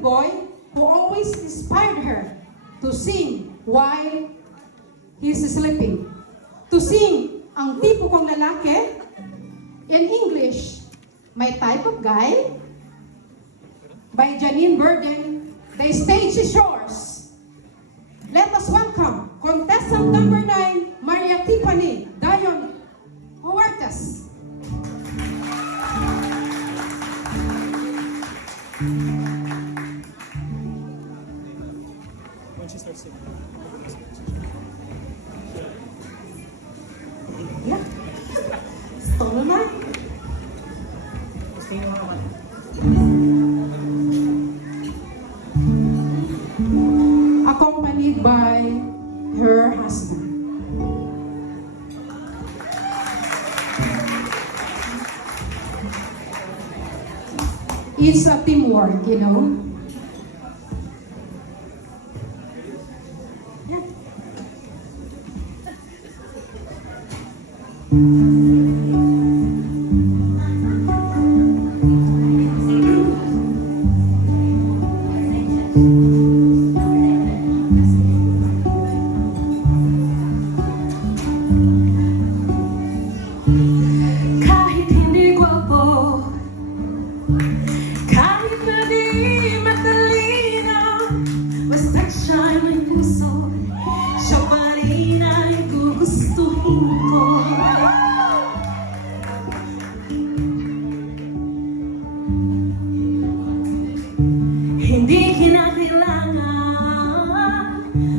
talented boy who always inspired her to sing while he's sleeping. To sing ang tipo kong lalaki. In English, My Type of Guy by Janine Burden. The stage is yours. Let us welcome contestant number 9, Maria Tiffany Dayon Huertas. When she starts singing. Yeah. Stone na. Gusto niyo naman. Accompanied by her husband. It's a teamwork, you know. Yeah. Kahit hindi gwapo, kahit na di matalino, basta't siya'y may puso, siya pa rin ay gugustuhin ko. Hindi kinakailangan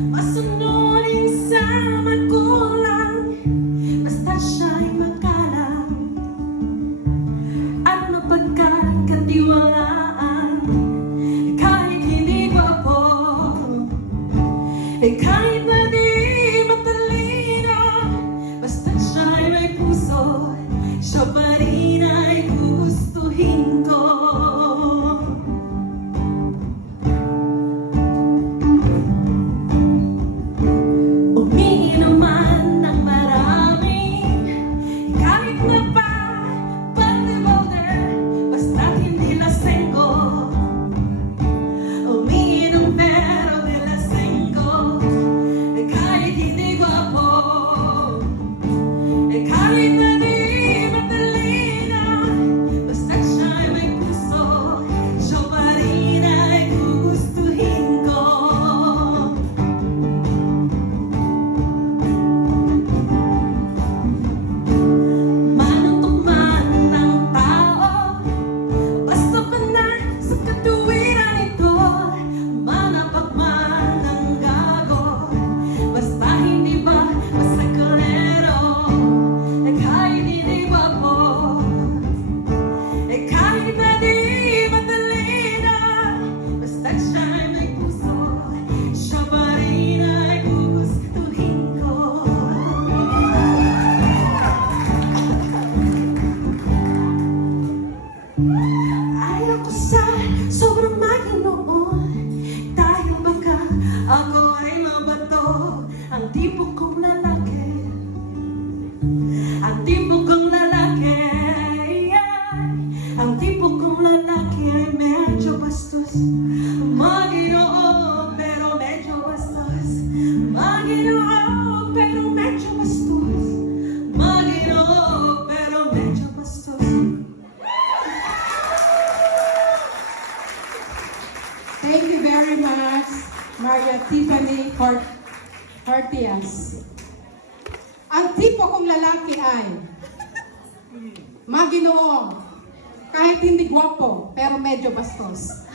masunurin sa magulang, basta't siya'y magalang at mapagkakatiwalaan. Kahit hindi gwapo, kahit na di matalino, basta't siya'y may puso, siya pa rin ay gugustuhin ko. Umiinom man ng marami, kahit na pa boulder, basta't hindi lasenggo. Umiinom pero di lasenggo, kahit hindi gwapo, kahit na di matalino, basta't siya'y may puso, siya pa rin ay gugustuhin ko. Manuntok man ng tao, basta pa na sa katuwiran ito. Manapak man ng gago, basta hindi ba basta kalero. Kahit hindi gwapo, kahit na di matalino, basta't siya'y may puso, siya pa rin ay gugustuhin ko. Ayaw ko sa sobrang maginoon, dahil baka ako ay mabato. Ang tipo kong lalaki, ang tipo kong lalaki, ang tipo kong lalaki ay medyo bastos. Maginoo pero medyo bastos. Maginoo pero medyo bastos. Maginoo pero medyo bastos. Thank you very much, Maria Tiffany Hortias. Ang tipo kong lalaki ay maginoo, kahit hindi gwapo, pero medyo bastos.